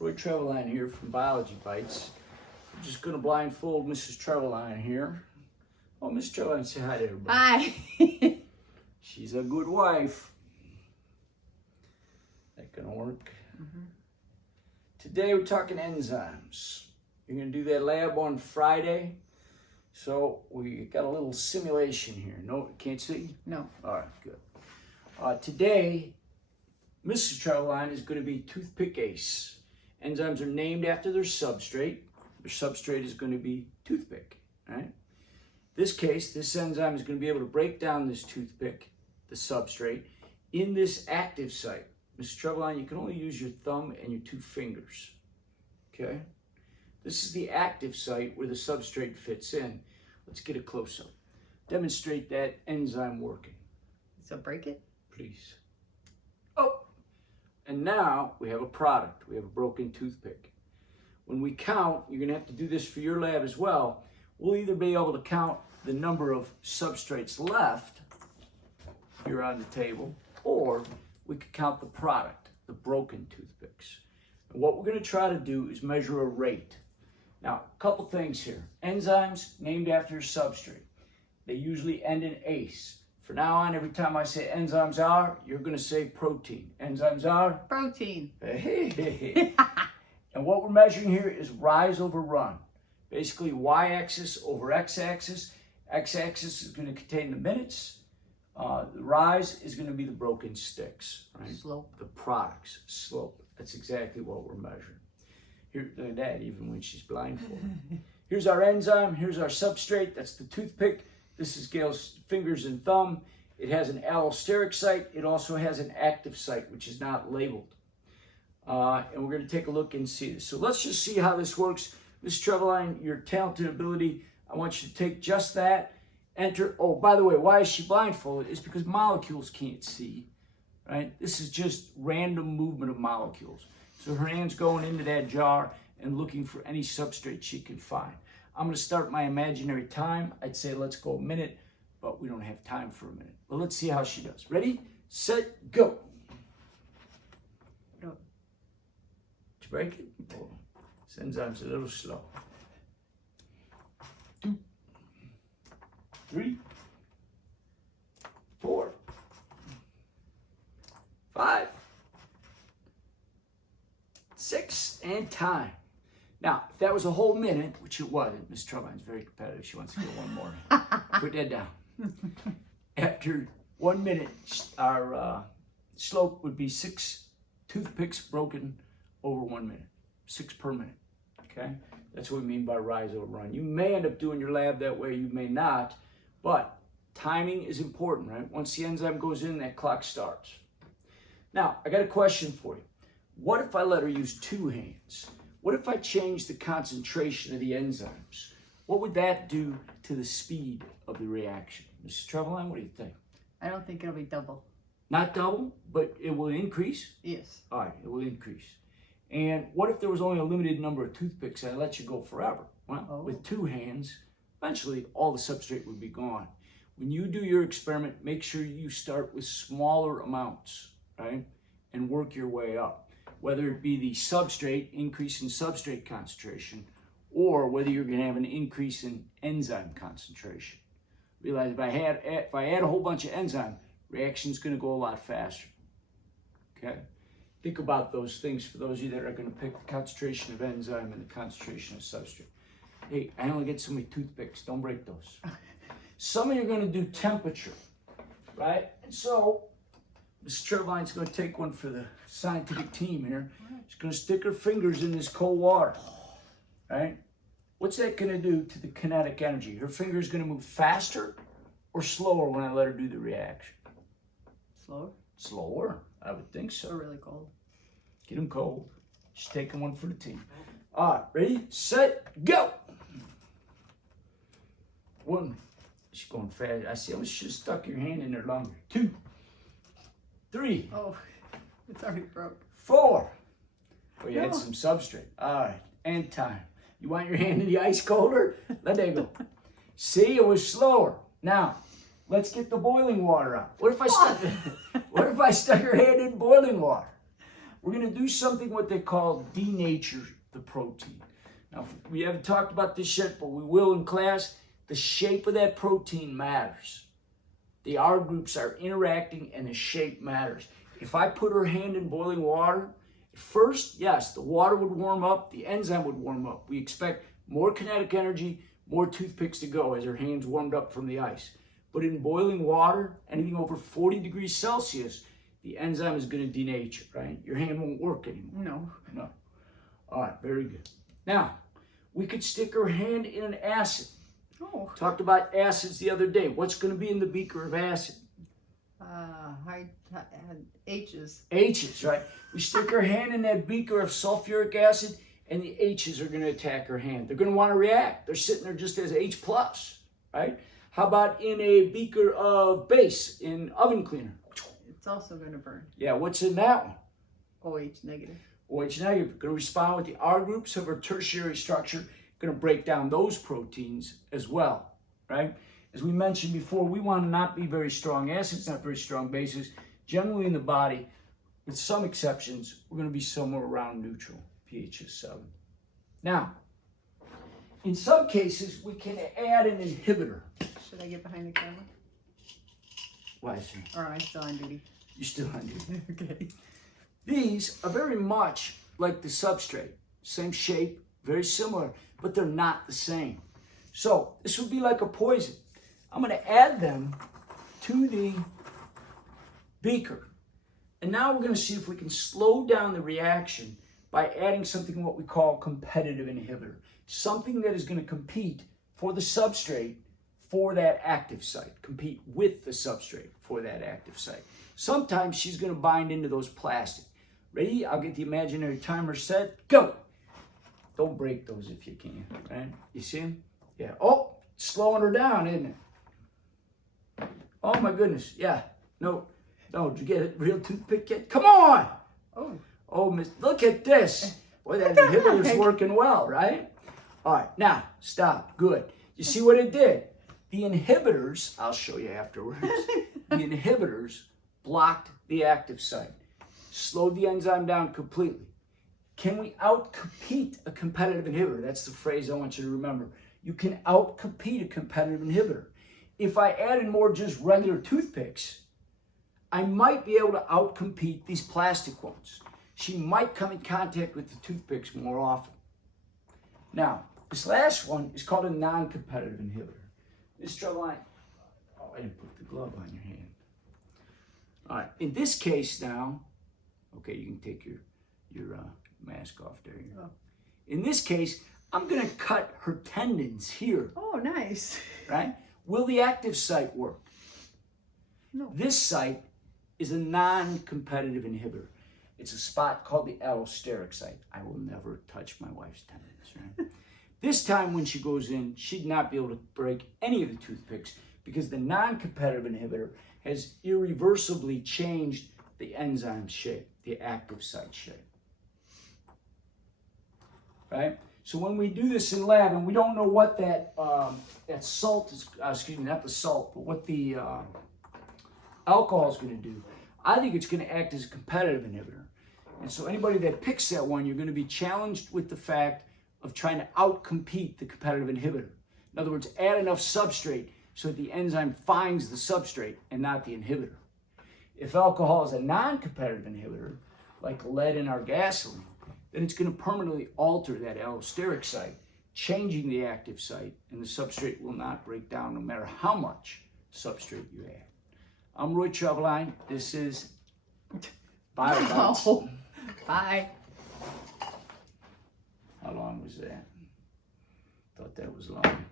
Roy Treveline here from Biology Bites. I'm just going to blindfold Mrs. Treveline here. Oh, Mrs. Treveline, say hi to everybody. Hi. She's a good wife. That gonna work? Today we're talking enzymes. You're gonna do that lab on Friday. So we got a little simulation here. No, can't see? No. All right, good. Today, Mrs. Treveline is going to be toothpick ace. Enzymes are named after their substrate. Their substrate is going to be toothpick, right? This case, this enzyme is going to be able to break down this toothpick, the substrate, in this active site. Mrs. Treveline, you can only use your thumb and your 2 fingers, okay? This is the active site where the substrate fits in. Let's get a close-up. Demonstrate that enzyme working. So break it? Please. Oh, and now we have a product. We have a broken toothpick. When we count, you're going to have to do this for your lab as well. We'll either be able to count the number of substrates left here on the table, or we could count the product, the broken toothpicks. And what we're going to try to do is measure a rate. Now, a couple things here. Enzymes named after a substrate. They usually end in ace. From now on, every time I say enzymes are, you're going to say protein. Enzymes are? Protein. Hey. And what we're measuring here is rise over run. Basically, y-axis over x-axis. X-axis is going to contain the minutes. The rise is going to be the broken sticks, right? Slope. The products, slope. That's exactly what we're measuring. Here, look at that, even when she's blindfolded. Here's our enzyme. Here's our substrate. That's the toothpick. This is Gail's fingers and thumb. It has an allosteric site. It also has an active site, which is not labeled. And we're going to take a look and see this. So let's just see how this works. Ms. Treveline, your talented ability, I want you to take just that, enter. Oh, by the way, why is she blindfolded? It's because molecules can't see, right? This is just random movement of molecules. So her hand's going into that jar and looking for any substrate she can find. I'm going to start my imaginary time. I'd say let's go a minute, but we don't have time for a minute. But let's see how she does. Ready, set, go. No. Did you break it? Oh, this enzyme's a little slow. 2, 3, 4, 5, 6, and time. Now, if that was a whole minute, which it wasn't, Ms. Treveline's very competitive. She wants to get one more. Put that down. After 1 minute, our slope would be 6 toothpicks broken over 1 minute. 6 per minute, okay? That's what we mean by rise over run. You may end up doing your lab that way, you may not, but timing is important, right? Once the enzyme goes in, that clock starts. Now, I got a question for you. What if I let her use 2 hands? What if I change the concentration of the enzymes? What would that do to the speed of the reaction? Mrs. Treveline, what do you think? I don't think it'll be double. Not double, but it will increase? Yes. All right, it will increase. And what if there was only a limited number of toothpicks and I let you go forever? Well, with 2 hands, eventually all the substrate would be gone. When you do your experiment, make sure you start with smaller amounts, right? And work your way up. Whether it be the substrate, increase in substrate concentration, or whether you're going to have an increase in enzyme concentration. Realize if I add a whole bunch of enzyme, reaction's going to go a lot faster. Okay? Think about those things for those of you that are going to pick the concentration of enzyme and the concentration of substrate. Hey, I only get so many toothpicks. Don't break those. Some of you are going to do temperature, right? And so Mrs. Treveline's going to take one for the scientific team here. She's going to stick her fingers in this cold water, right? What's that going to do to the kinetic energy? Her finger's going to move faster or slower when I let her do the reaction? Slower? Slower, I would think so. Or really cold. Get them cold. She's taking one for the team. All right, ready, set, go. 1. She's going fast. I see. I should have stuck your hand in there longer. 2, 3. Oh, it's already broke. 4. Oh, you No. had some substrate. All right, and time. You want your hand in the ice colder? Let that go. See, it was slower. Now, let's get the boiling water out. What if I stuck her hand in boiling water? we're going to do something what they call denature the protein. Now, we haven't talked about this yet, but we will in class. The shape of that protein matters. The R groups are interacting and the shape matters. If I put her hand in boiling water, at first, yes, the water would warm up, the enzyme would warm up. We expect more kinetic energy, more toothpicks to go as her hands warmed up from the ice. But in boiling water, anything over 40 degrees Celsius, the enzyme is going to denature, right? Your hand won't work anymore. No. All right, very good. Now, we could stick her hand in an acid. Oh. Talked about acids the other day. What's going to be in the beaker of acid? H's. H's, right? We stick her hand in that beaker of sulfuric acid, and the H's are going to attack her hand. They're going to want to react. They're sitting there just as H+, right? How about in a beaker of base in oven cleaner? It's also going to burn. Yeah, what's in that one? OH negative. OH negative. Going to respond with the R groups of her tertiary structure. Going to break down those proteins as well, right? As we mentioned before, we want to not be very strong acids, not very strong bases. Generally in the body, with some exceptions, we're going to be somewhere around neutral, pH is 7. Now, in some cases, we can add an inhibitor. Should I get behind the camera? Why is it? Or am I still on duty? You're still on duty. Okay. These are very much like the substrate. Same shape, very similar, but they're not the same. So this would be like a poison. I'm going to add them to the beaker. And now we're going to see if we can slow down the reaction by adding something what we call competitive inhibitor. Something that is going to compete for the substrate for that active site. Compete with the substrate for that active site. Sometimes she's going to bind into those plastic. Ready? I'll get the imaginary timer set. Go! Don't break those if you can, right? You see them? Yeah. Oh, slowing her down, isn't it? Oh my goodness. Yeah. No. Did you get a real toothpick yet? Come on! Oh, miss, look at this. Boy, that inhibitor's working well, right? All right, now, stop. Good. You see what it did? The inhibitors, I'll show you afterwards, the inhibitors blocked the active site, slowed the enzyme down completely. Can we outcompete a competitive inhibitor? That's the phrase I want you to remember. You can outcompete a competitive inhibitor. If I add in more just regular toothpicks, I might be able to outcompete these plastic ones. She might come in contact with the toothpicks more often. Now, this last one is called a non-competitive inhibitor. Mr. Line, I didn't put the glove on your hand. All right, in this case now, okay, you can take your mask off there. Oh. In this case, I'm going to cut her tendons here. Oh, nice. Right? Will the active site work? No. This site is a non-competitive inhibitor. It's a spot called the allosteric site. I will never touch my wife's tendons, right? This time when she goes in, she'd not be able to break any of the toothpicks because the non-competitive inhibitor has irreversibly changed the enzyme shape, the active site shape. Right? So when we do this in lab, and we don't know what that salt is, excuse me, not the salt, but what the alcohol is going to do, I think it's going to act as a competitive inhibitor. And so anybody that picks that one, you're going to be challenged with the fact of trying to outcompete the competitive inhibitor. In other words, add enough substrate so that the enzyme finds the substrate and not the inhibitor. If alcohol is a non-competitive inhibitor, like lead in our gasoline, then it's going to permanently alter that allosteric site, changing the active site, and the substrate will not break down no matter how much substrate you add. I'm Roy Treveline. This is BioBots. Oh. Bye. How long was that? Thought that was long.